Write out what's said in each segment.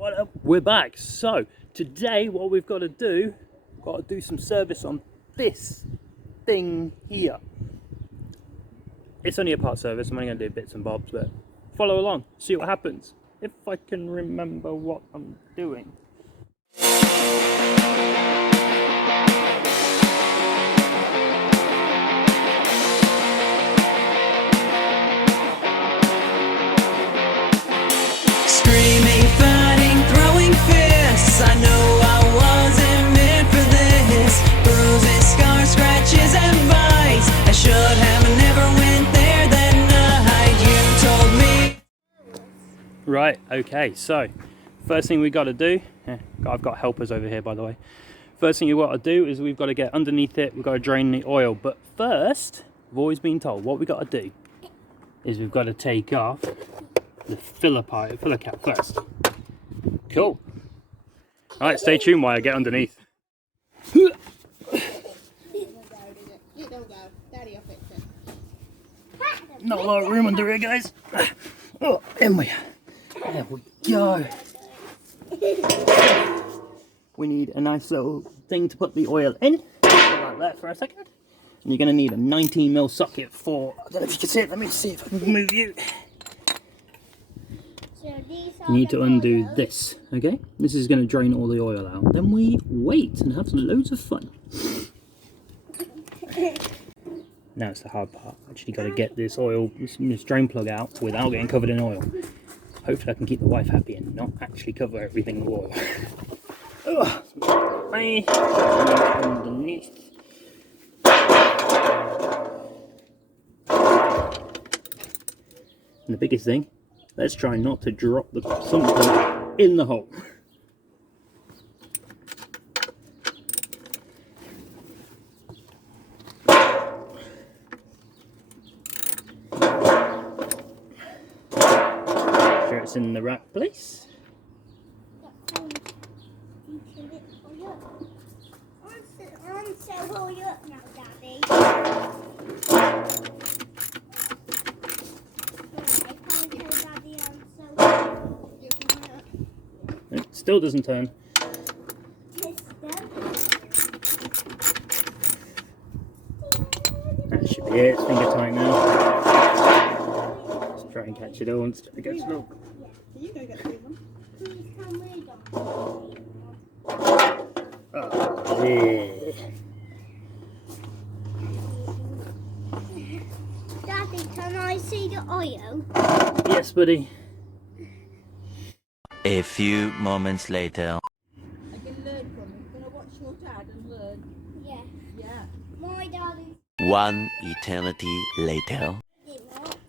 What up? We're back. So today what we've got to do, some service on this thing here. It's only a part service. I'm only going to do bits and bobs, but follow along, see what happens. If I can remember what I'm doing. Screaming, fighting, throwing fists. I know I wasn't meant for this. Bruises, scars, scratches, and bites. I should have never went there that night. You told me. Right, okay, so first thing we got to do, I've got helpers over here by the way. First thing you've got to do is we've got to get underneath it, we've got to drain the oil. But first, I've always been told what we've got to do is we've got to take off the filler cap first. Cool. Alright, stay tuned while I get underneath. You don't go. Daddy will fix it. Not a lot of room under here, guys. Oh, there we go. We need a nice little thing to put the oil in. Like that for a second. And you're going to need a 19mm socket for, I don't know if you can see it, let me see if I can move you. You need to undo this, okay? This is going to drain all the oil out. Then we wait and have some loads of fun. Now it's the hard part. Actually got to get this oil, this drain plug out without getting covered in oil. Hopefully I can keep the wife happy and not actually cover everything with oil. Underneath. And the biggest thing, let's try not to drop something in the hole. Sure it's in the right place. I'm so hurry up now, Daddy. It still doesn't turn. That should be it. It's finger tight now. Let's try and catch it all and it goes slow. You go get through them. Oh, yeah. Daddy, can I see the oil? Yes, buddy. A few moments later. I can learn from him. Can I watch your dad and learn? Yeah. Yeah. My daddy. One eternity later.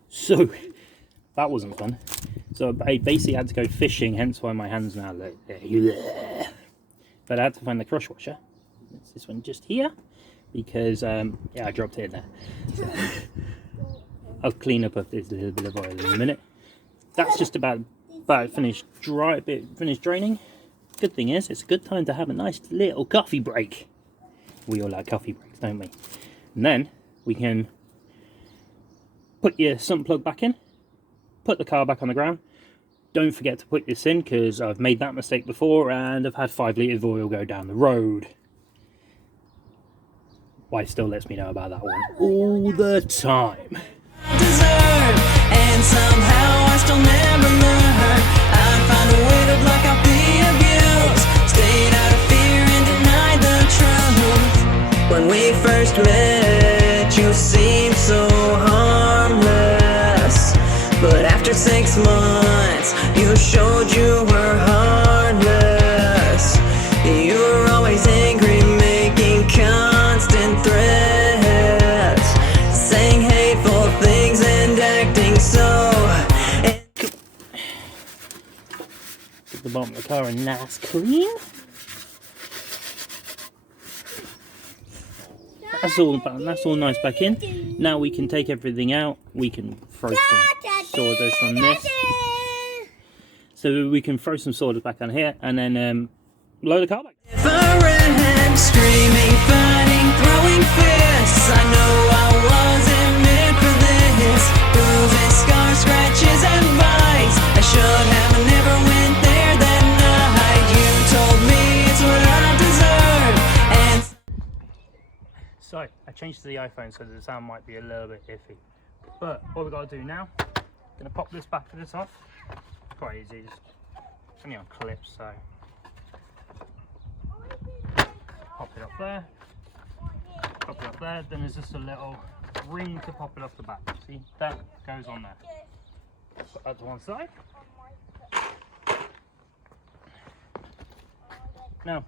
So, that wasn't fun. So I basically had to go fishing, hence why my hands now look. But I had to find the crush washer. It's this one just here. Because, yeah, I dropped it in there. So, I'll clean up this little bit of oil in a minute. That's just about finished draining. Good thing is, it's a good time to have a nice little coffee break. We all like coffee breaks, don't we? And then we can put your sump plug back in, put the car back on the ground. Don't forget to put this in because I've made that mistake before and I've had 5 litres of oil go down the road. Wife still lets me know about that one all the time. And somehow I still never learn. I'd find a way to block out the abuse. Stayed out of fear and denied the truth. When we first met, you seemed so harmless. But after 6 months, you showed you were heartless. You were always angry, making constant threats, saying hateful things and acting so. Get the bottom of the car and nice clean. That's all nice back in. Now we can take everything out. We can throw some sawdust on this. So we can throw some sawdust back on here and then load the car back. Screaming, fighting, throwing fists. I know I wasn't meant for this. Bruises, scars, scratches, and bites. I should have never went there that night. changed to the iPhone, so the sound might be a little bit iffy. But all we've got to do now, gonna pop this back to this off. Quite easy, just only on clips, so pop it up there, pop it up there. Then there's just a little ring to pop it off the back. See, that goes on there. Put that to one side. Now,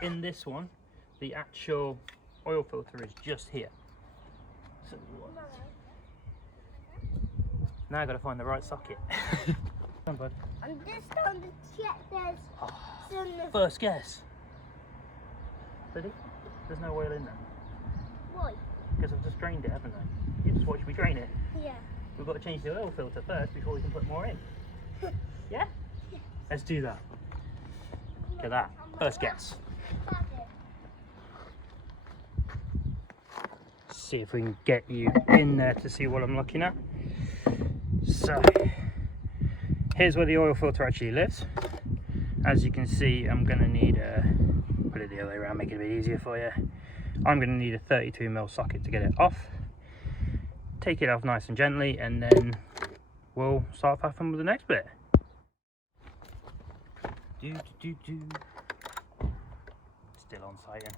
in this one, the actual oil filter is just here. So, now I've got to find the right socket. Come on, bud. I'm just on the check. There's some. First guess. Ready? There's no oil in there. Why? Because I've just drained it, haven't I? You just watch me drain it. Yeah. We've got to change the oil filter first before we can put more in. Yeah? Let's do that. Look at that. First guess. See if we can get you in there to see what I'm looking at. So, here's where the oil filter actually lives. As you can see, I'm going to need a, put it the other way around, make it a bit easier for you. I'm going to need a 32mm socket to get it off. Take it off nice and gently, and then we'll start faffing with the next bit. Still on sighting.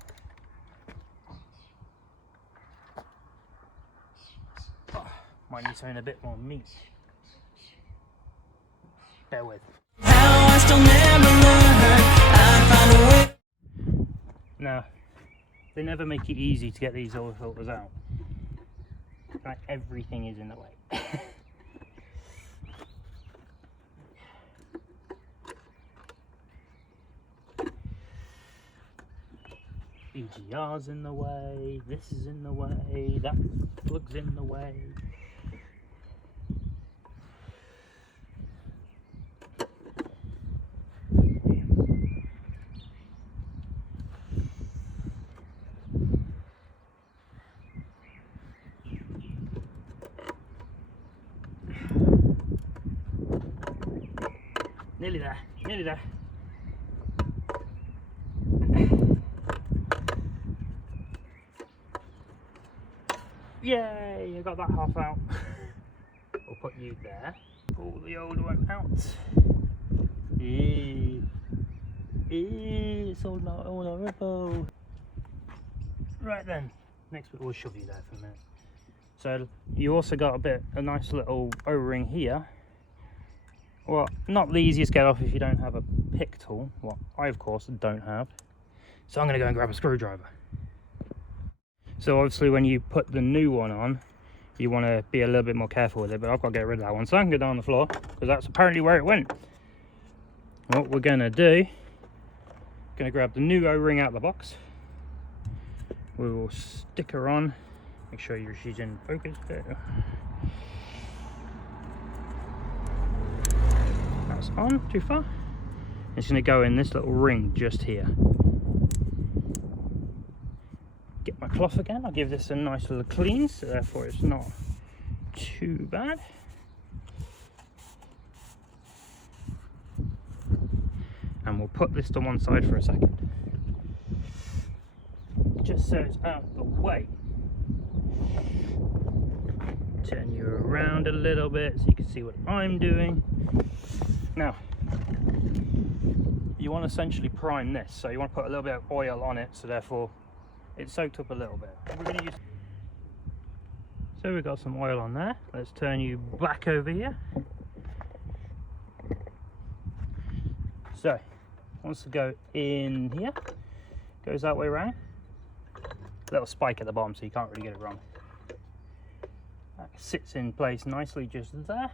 Oh, might need something a bit more meat. Bear with. How I still never learned. I'd find a way. Now, they never make it easy to get these oil filters out. Like, everything is in the way. EGR's in the way, this is in the way, that plug's in the way. Nearly there, nearly there. Yay, I got that half out. We'll put you there. Pull the old one out. It's all horrible. Right then, next we'll shove you there for a minute. So you also got a nice little O-ring here. Well, not the easiest to get off if you don't have a pick tool. Well, I of course don't have. So I'm going to go and grab a screwdriver. So obviously when you put the new one on, you want to be a little bit more careful with it, but I've got to get rid of that one. So I can go down on the floor, because that's apparently where it went. What we're going to do, going to grab the new O-ring out of the box. We will stick her on. Make sure she's in focus. That's on, too far. It's going to go in this little ring just here. Get my cloth again. I'll give this a nice little clean, so therefore it's not too bad. And we'll put this to one side for a second, just so it's out of the way. Turn you around a little bit so you can see what I'm doing. Now, you want to essentially prime this, so you want to put a little bit of oil on it, so therefore it's soaked up a little bit. We're going to use... So we've got some oil on there. Let's turn you back over here. So, wants to go in here. Goes that way around. Little spike at the bottom, so you can't really get it wrong. That sits in place nicely just there.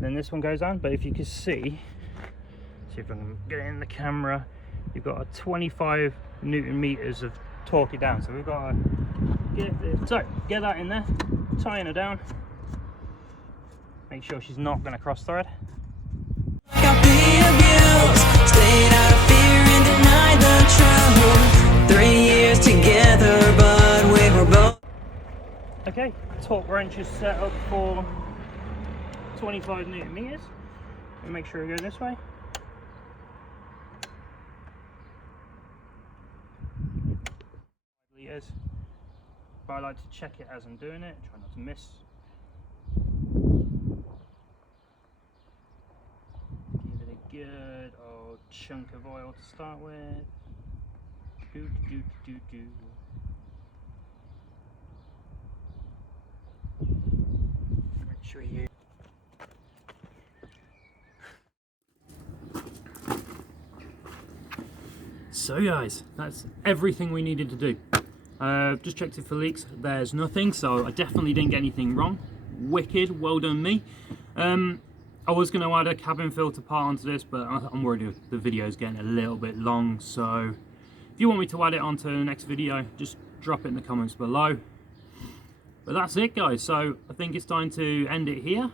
Then this one goes on, but if you can see if I can get it in the camera, you've got a 25 Newton meters of torque it down. So we've got to get that in there, tying her down. Make sure she's not going to cross thread. Got the abuse, stayed out of fear and denied the truth. 3 years together, but we were both. Okay, torque wrench is set up for 25 Newton meters. And make sure we go this way. Liters. but I like to check it as I'm doing it, try not to miss. Give it a good old chunk of oil to start with. Do do do do do. Make sure you. So guys, that's everything we needed to do. Just checked it for leaks, there's nothing, so I definitely didn't get anything wrong. Wicked, well done me. I was going to add a cabin filter part onto this, but I'm worried the video is getting a little bit long, so if you want me to add it onto the next video, just drop it in the comments below. But that's it guys, so I think it's time to end it here.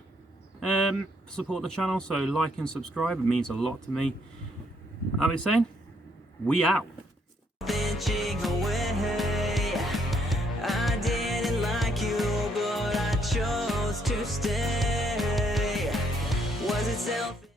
Support the channel, so like and subscribe, it means a lot to me. I'll be saying, we out. Benching away. I didn't like you, but I chose to stay. Was it selfish?